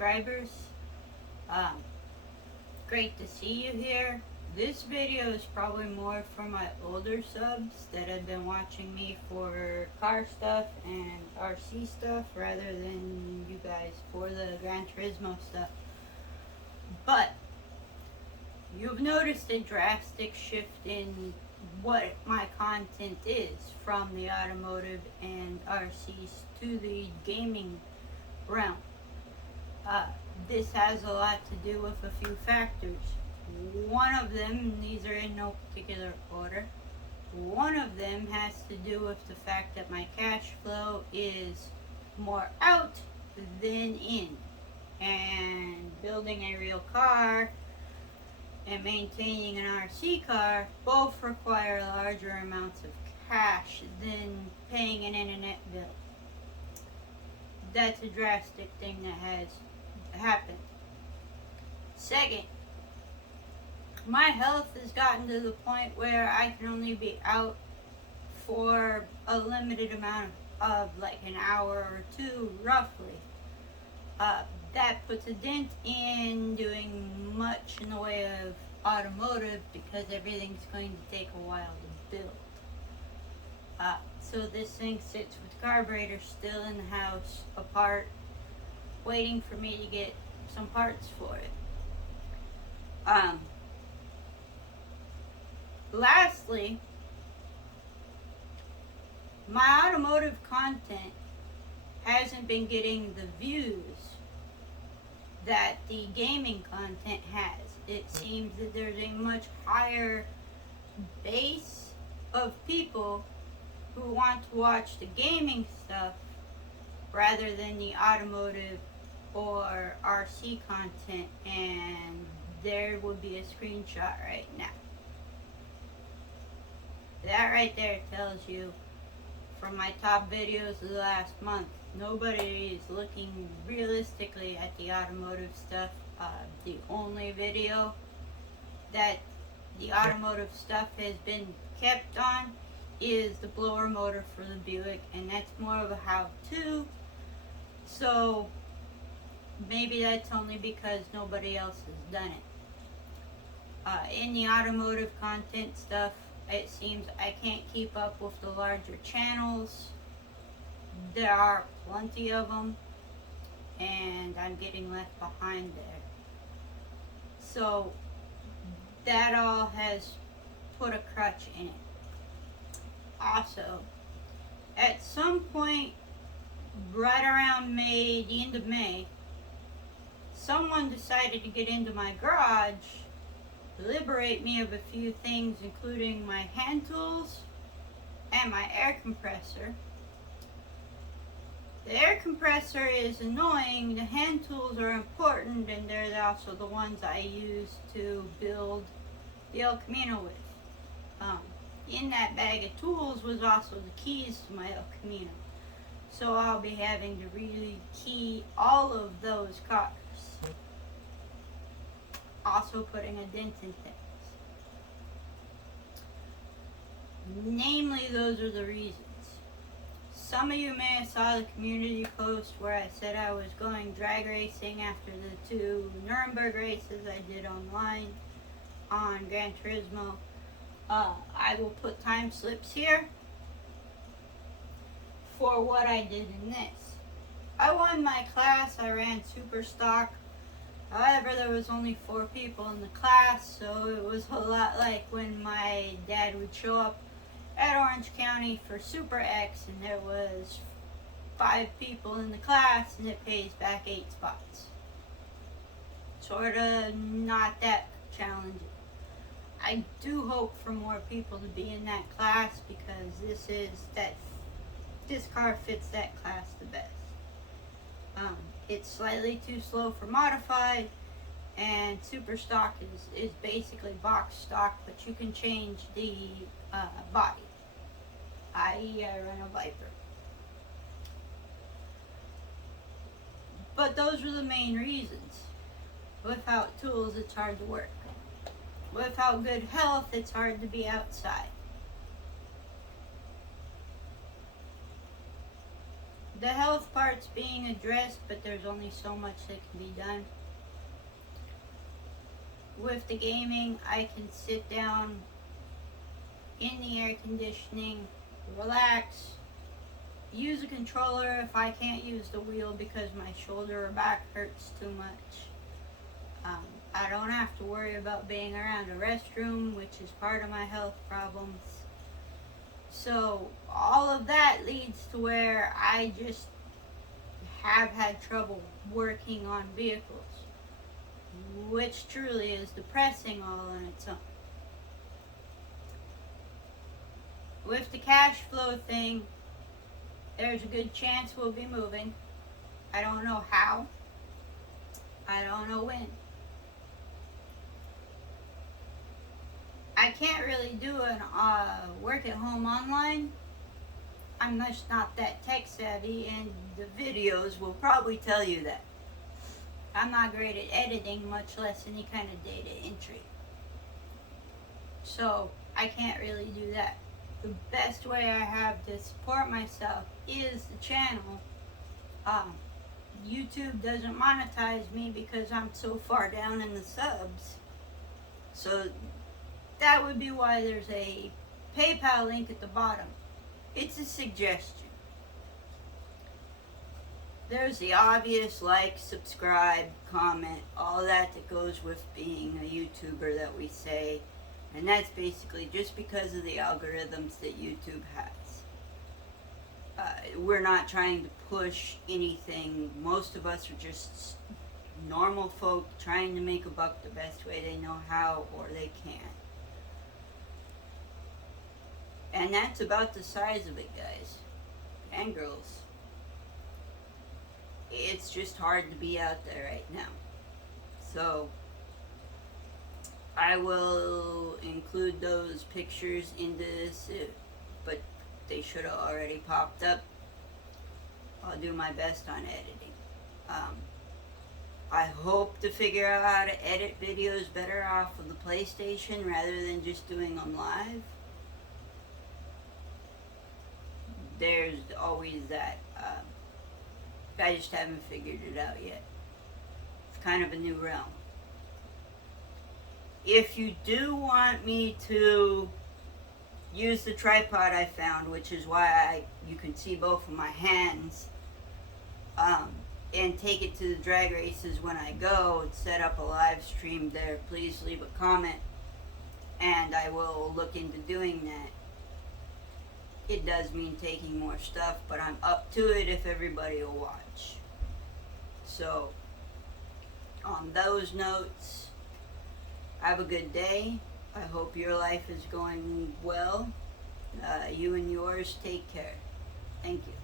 subscribers. Um, Great to see you here. This video is probably more for my older subs that have been watching me for car stuff and RC stuff rather than you guys for the Gran Turismo stuff. But you've noticed a drastic shift in what my content is from the automotive and RCs to the gaming realm. This has a lot to do with a few factors. One of them, these are in no particular order, one of them has to do with the fact that my cash flow is more out than in. And building a real car and maintaining an RC car both require larger amounts of cash than paying an internet bill. That's a drastic thing that has happened. Second, my health has gotten to the point where I can only be out for a limited amount of like an hour or two roughly. That puts a dent in doing much in the way of automotive because everything's going to take a while to build. So this thing sits with the carburetor still in the house apart, waiting for me to get some parts for it. Lastly, my automotive content hasn't been getting the views that the gaming content has. It seems that there's a much higher base of people who want to watch the gaming stuff rather than the automotive or RC content, and there would be a screenshot right now. That right there tells you from my top videos of the last month, nobody is looking realistically at the automotive stuff. The only video that the automotive stuff has been kept on is the blower motor for the Buick, and that's more of a how-to. So maybe that's only because nobody else has done it. In the automotive content stuff, it seems I can't keep up with the larger channels. There are plenty of them, and I'm getting left behind there. So that all has put a crutch in it. Also, at some point right around May, the end of May, someone decided to get into my garage, liberate me of a few things, including my hand tools and my air compressor. The air compressor is annoying, the hand tools are important, and they're also the ones I use to build the El Camino with. In that bag of tools was also the keys to my El Camino. So I'll be having to really key all of those cars. Also putting a dent in things. Namely, those are the reasons. Some of you may have saw the community post where I said I was going drag racing after the 2 Nuremberg races I did online on Gran Turismo. I will put time slips here for what I did in this. I won my class, I ran super stock. However, there was only 4 people in the class, so it was a lot like when my dad would show up at Orange County for Super X and there was 5 people in the class and it pays back 8 spots. Sorta not that challenging. I do hope for more people to be in that class because this car fits that class the best. It's slightly too slow for modified, and super stock is basically box stock, but you can change the body, i.e. I run a Viper. But those are the main reasons. Without tools, it's hard to work. Without good health, it's hard to be outside. the health part's being addressed, but there's only so much that can be done. With the gaming, I can sit down in the air conditioning, relax, use a controller if I can't use the wheel because my shoulder or back hurts too much. I don't have to worry about being around a restroom, which is part of my health problems. So all of that leads to where I just have had trouble working on vehicles, which truly is depressing all on its own. With the cash flow thing, there's a good chance we'll be moving. I don't know how. I don't know when. I can't really do an work at home online. I'm just not that tech savvy, and the videos will probably tell you that. I'm not great at editing, much less any kind of data entry. So I can't really do that. The best way I have to support myself is the channel. YouTube doesn't monetize me because I'm so far down in the subs. So that would be why there's a PayPal link at the bottom. It's a suggestion. There's the obvious like, subscribe, comment, all that goes with being a YouTuber that we say. And that's basically just because of the algorithms that YouTube has. We're not trying to push anything. Most of us are just normal folk trying to make a buck the best way they know how or they can. And that's about the size of it, guys and girls. It's just hard to be out there right now. So I will include those pictures into this, but they should have already popped up. I'll do my best on editing. I hope to figure out how to edit videos better off of the PlayStation rather than just doing them live. There's always that. I just haven't figured it out yet. It's kind of a new realm. If you do want me to use the tripod I found, which is why you can see both of my hands, and take it to the drag races when I go and set up a live stream there, please leave a comment and I will look into doing that. It does mean taking more stuff, but I'm up to it if everybody will watch. So, on those notes, have a good day. I hope your life is going well. You and yours, take care. Thank you.